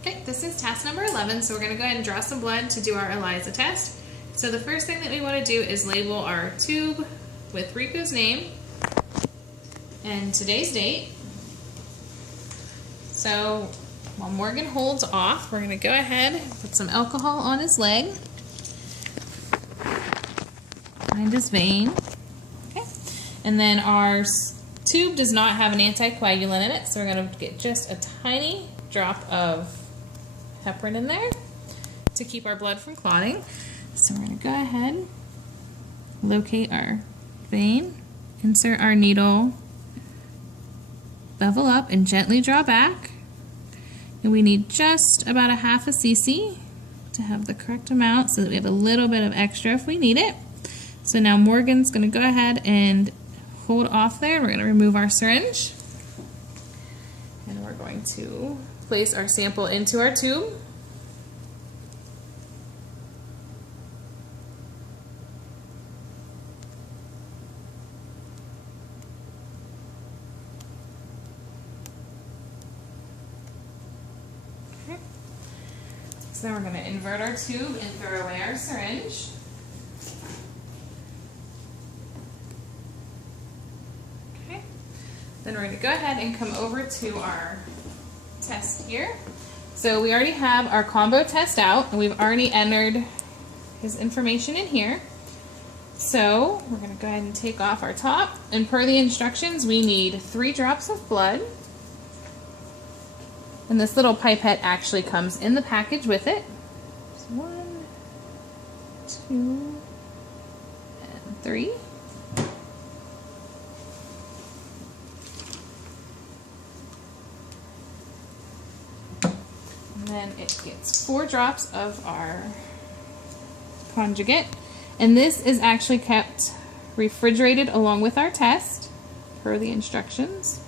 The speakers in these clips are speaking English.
Okay, this is task number 11, so we're going to go ahead and draw some blood to do our ELISA test. So the first thing that we want to do is label our tube with Rico's name and today's date. So while Morgan holds off, we're going to go ahead and put some alcohol on his leg, find his vein. Okay, and then our tube does not have an anticoagulant in it, so we're going to get just a tiny drop of heparin in there to keep our blood from clotting. So we're going to go ahead, locate our vein, insert our needle, bevel up, and gently draw back. And we need just about a half a cc to have the correct amount so that we have a little bit of extra if we need it. So now Morgan's going to go ahead and hold off there. We're going to remove our syringe. And we're going to place our sample into our tube. Okay. So then we're going to invert our tube and throw away our syringe. Okay. Then we're going to go ahead and come over to our test here. So we already have our combo test out, and we've already entered his information in here. So we're going to go ahead and take off our top, and per the instructions we need 3 drops of blood, and this little pipette actually comes in the package with it. So 1, 2, and 3. Then it gets 4 drops of our conjugate, and this is actually kept refrigerated along with our test per the instructions.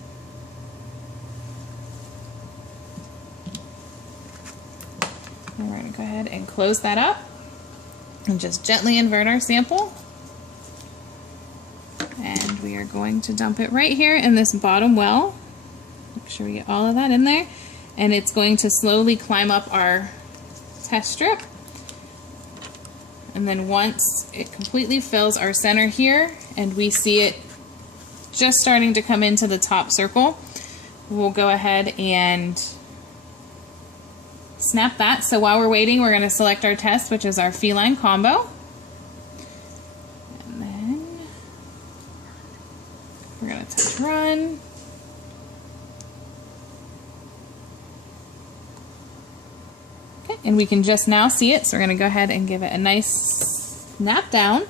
And we're going to go ahead and close that up and just gently invert our sample, and we are going to dump it right here in this bottom well. Make sure we get all of that in there. And it's going to slowly climb up our test strip. And then once it completely fills our center here, and we see it just starting to come into the top circle, we'll go ahead and snap that. So while we're waiting, we're going to select our test, which is our feline combo. And then we're going to touch run. And we can just now see it, so we're going to go ahead and give it a nice snap down.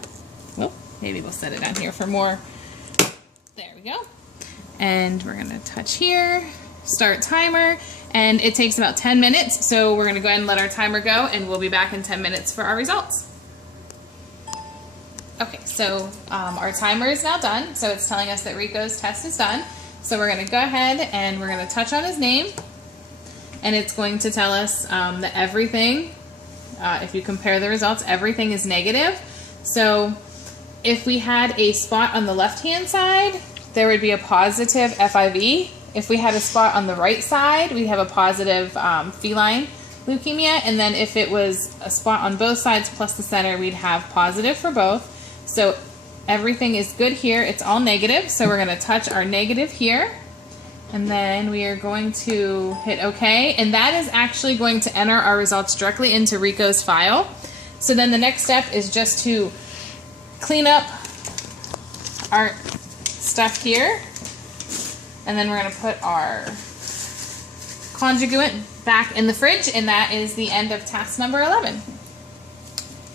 Well, maybe we'll set it down here for more. There we go. And we're going to touch here, start timer, and it takes about 10 minutes, so we're going to go ahead and let our timer go, and we'll be back in 10 minutes for our results. Okay, so our timer is now done, so it's telling us that Rico's test is done. So we're going to go ahead and we're going to touch on his name. And it's going to tell us that everything, if you compare the results, everything is negative. So if we had a spot on the left-hand side, there would be a positive FIV. If we had a spot on the right side, we'd have a positive feline leukemia. And then if it was a spot on both sides plus the center, we'd have positive for both. So everything is good here. It's all negative. So we're going to touch our negative here. And then we are going to hit OK, and that is actually going to enter our results directly into Rico's file. So then the next step is just to clean up our stuff here, and then we're going to put our conjugate back in the fridge, and that is the end of task number 11.